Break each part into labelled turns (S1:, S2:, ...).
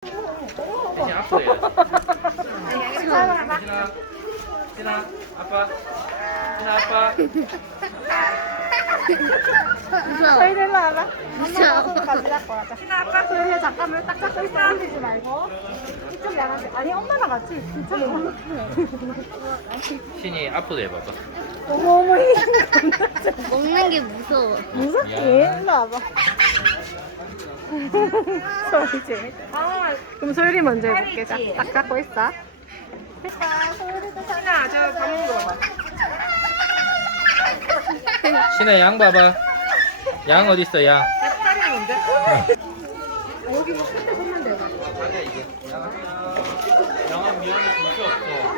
S1: 대신 앞으로 해야지. 신아, 신아, 아빠, 신아, 아빠.
S2: 무서워.
S3: 저희 일로 와봐.
S2: 무서워.
S3: 같이 잡고 가자. 아까 소리 잠깐만 딱 잡고 있어. 흔들지 말고. 이쪽 양한테. 아니 엄마랑 같이. 괜찮아.
S1: 신이 앞으로 해봐봐.
S3: 어머 어머 이
S2: 먹는 게 무서워.
S3: 무섭지? 일로 와봐. 소리 재밌다. 아, 그럼 소율이 먼저 해볼게. 자, 딱 잡고 있어. 신아, 저밥 먹으러 가.
S1: 신아 양 봐봐. 양 어디 있어 양?
S3: 짝짝이 뭔데? 여기 뭐 끝에 보면 되고.
S1: 아니야 이게. 양은 미안해 줄게 없어.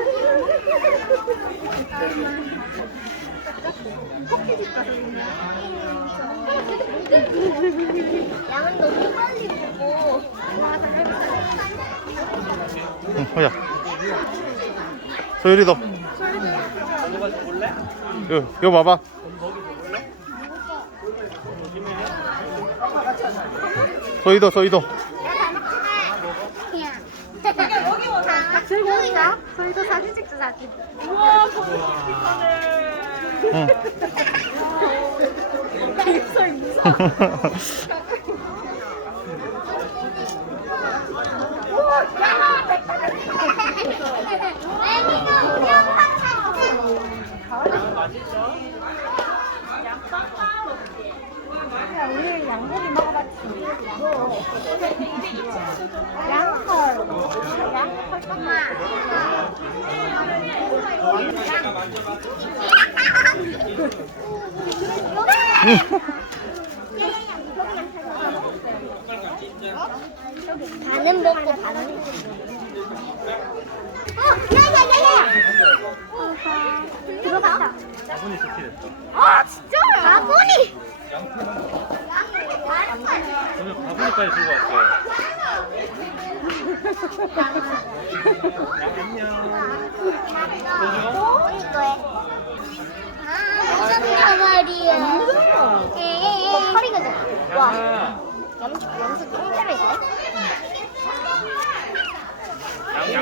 S2: 양은 너무 빨리 보고.
S4: 응, 호야. 소율이도. 이거, 이거 봐봐. 소희도, 소희도.
S3: 있어. 저희도 사진 찍자, 사진.
S4: 응.
S3: 소희 무서워. 야, 우리 양고기 먹어봤지? 양털. 양털
S2: 엄마. 반은 먹고 반은 먹고. 어, 야야야야. 들어갔다.
S1: 손이 스킬했어.
S2: 아 진짜요? 바구니.
S1: 오늘 바구니까지 들고 왔어. 양 안녕.
S2: 언니 거에. 아 무섭단 말이야. 어 허리가 와
S1: 양아.
S2: 염색 염색 공짜로 있어?
S1: 양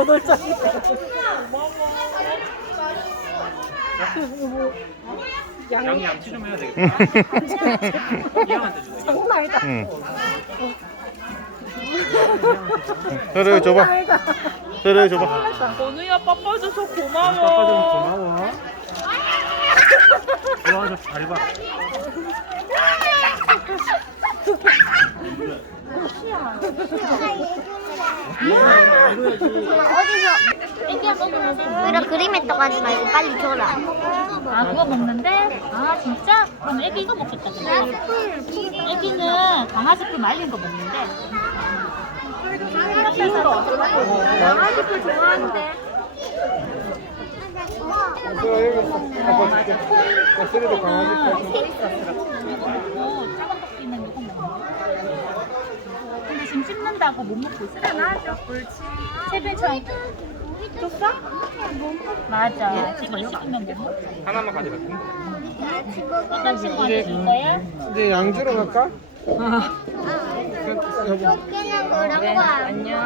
S1: 양.
S3: 저돌적이네.
S1: 양 양 치 좀 해야 되겠다. 주세요.
S3: 장난 아니다.
S4: 응. 소율이 줘봐. 소율이 줘봐.
S5: 건우야 빠빠 줘서
S1: 아빠 좀
S5: 고마워.
S1: 고마워. 좋아, 저잘 봐.
S2: 어디서 애기야 먹으면서 오히려 그림에 떠가지 말고 빨리 줘라.
S5: 아 그거 먹는데? 아 진짜? 그럼 애기 이거 먹겠다. 그럼. 애기는 강아지 풀 말린 거 먹는데.
S3: 강아지 풀 좋아하는데.
S5: 어, 작은 토끼는 이거 먹는데. 근데 씹는다고 못 먹고 있어.
S3: 하죠, 옳지.
S5: 세빈처럼 줬어? 맞아. 지금 씹으면 못 먹어.
S1: 하나만 가져갈게.
S5: 어떤 친구한테 줄 거야?
S6: 이제 양주로 갈까?
S2: 토끼는 그런 거 안-
S5: 안녕.